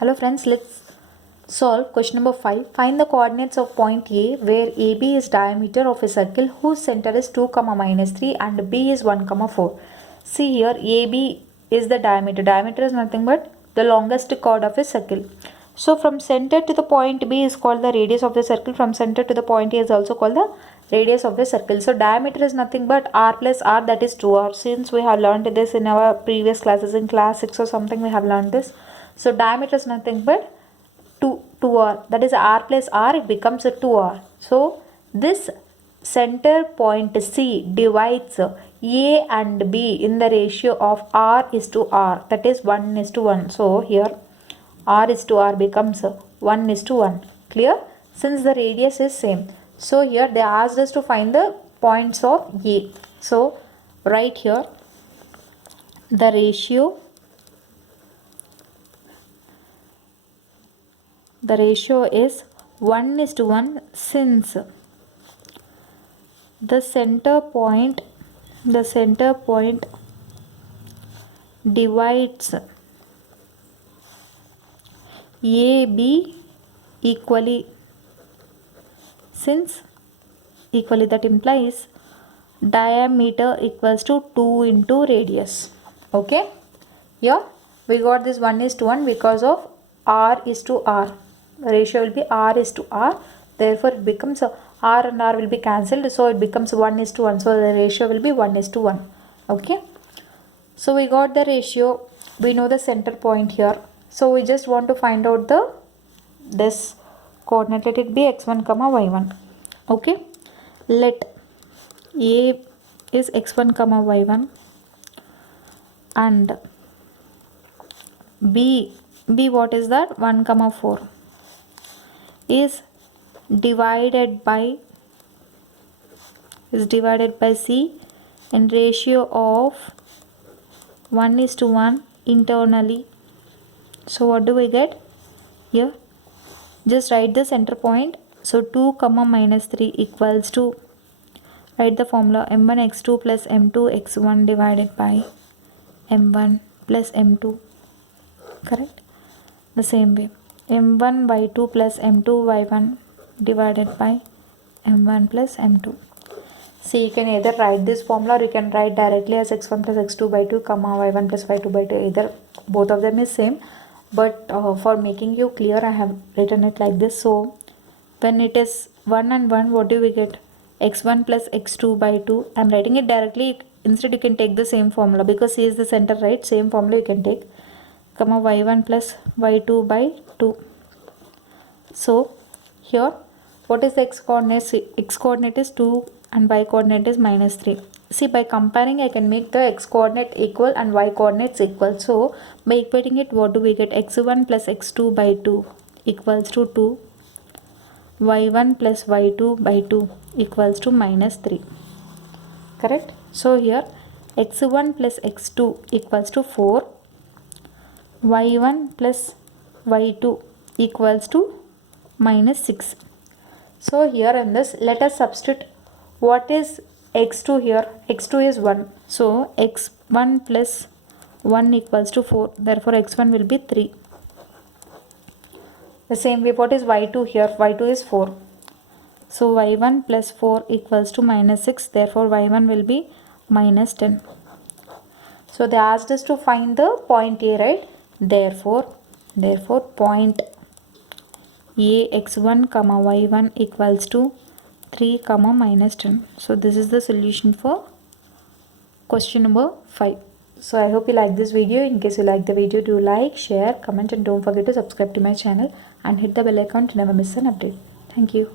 Hello friends, let's solve question number 5. Find the coordinates of point A where AB is diameter of a circle whose center is 2, minus 3 and B is 1, 4. See here, AB is the diameter. Diameter is nothing but the longest chord of a circle. So from center to the point B is called the radius of the circle. From center to the point A is also called the radius of the circle. So diameter is nothing but r plus r, that is 2r. Since we have learned this in our previous classes, in class 6 or something we have learned this. So diameter is nothing but 2r, that is r plus r, it becomes a 2r. So this center point C divides A and B in the ratio of r is to r, that is 1 is to 1. So here r is to r becomes 1 is to 1. Clear? Since the radius is same. So here they asked us to find the points of A. So right here the ratio is 1 is to 1 since the center point divides AB equally. Since equally, that implies diameter equals to 2 into radius. Okay, here we got this 1 is to 1 because of r is to r. The ratio will be r is to r, therefore it becomes r and r will be cancelled, so it becomes 1 is to 1, so the ratio will be 1 is to 1. Okay, so we got the ratio, we know the center point here, so we just want to find out this coordinate. Let it be x1 comma y1. Okay, let A is x1 comma y1 and B what is that, 1 comma 4 is divided by C in ratio of 1 is to 1 internally. So what do we get here? Just write the center point. So 2 comma minus 3 equals to, write the formula, m1 x2 plus m2 x1 divided by m1 plus m2. Correct? The same way, m1 y2 plus m2 y1 divided by m1 plus m2. See, you can either write this formula or you can write directly as x1 plus x2 by 2 comma y1 plus y2 by 2. Either both of them is same, but for making you clear I have written it like this. So when it is 1 and 1, what do we get? x1 plus x2 by 2. I am writing it directly. Instead you can take the same formula because C is the center, right? Same formula you can take, comma y1 plus y2 by 2. So here what is the x coordinate? X coordinate is 2 and y coordinate is minus 3. See, by comparing I can make the x coordinate equal and y coordinates equal. So by equating it, what do we get? x1 plus x2 by 2 equals to 2, y1 plus y2 by 2 equals to minus 3. Correct? So here x1 plus x2 equals to 4, y1 plus y2 equals to minus 6. So here in this, let us substitute what is x2 here. x2 is 1, so x1 plus 1 equals to 4, therefore x1 will be 3. The same way, what is y2 here? y2 is 4, so y1 plus 4 equals to minus 6, therefore y1 will be minus 10. So they asked us to find the point A, right? Therefore point A x1 comma y1 equals to 3 comma minus 10. So this is the solution for question number 5. So I hope you like this video. In case you like the video, do like, share, comment and don't forget to subscribe to my channel and hit the bell icon to never miss an update. Thank you.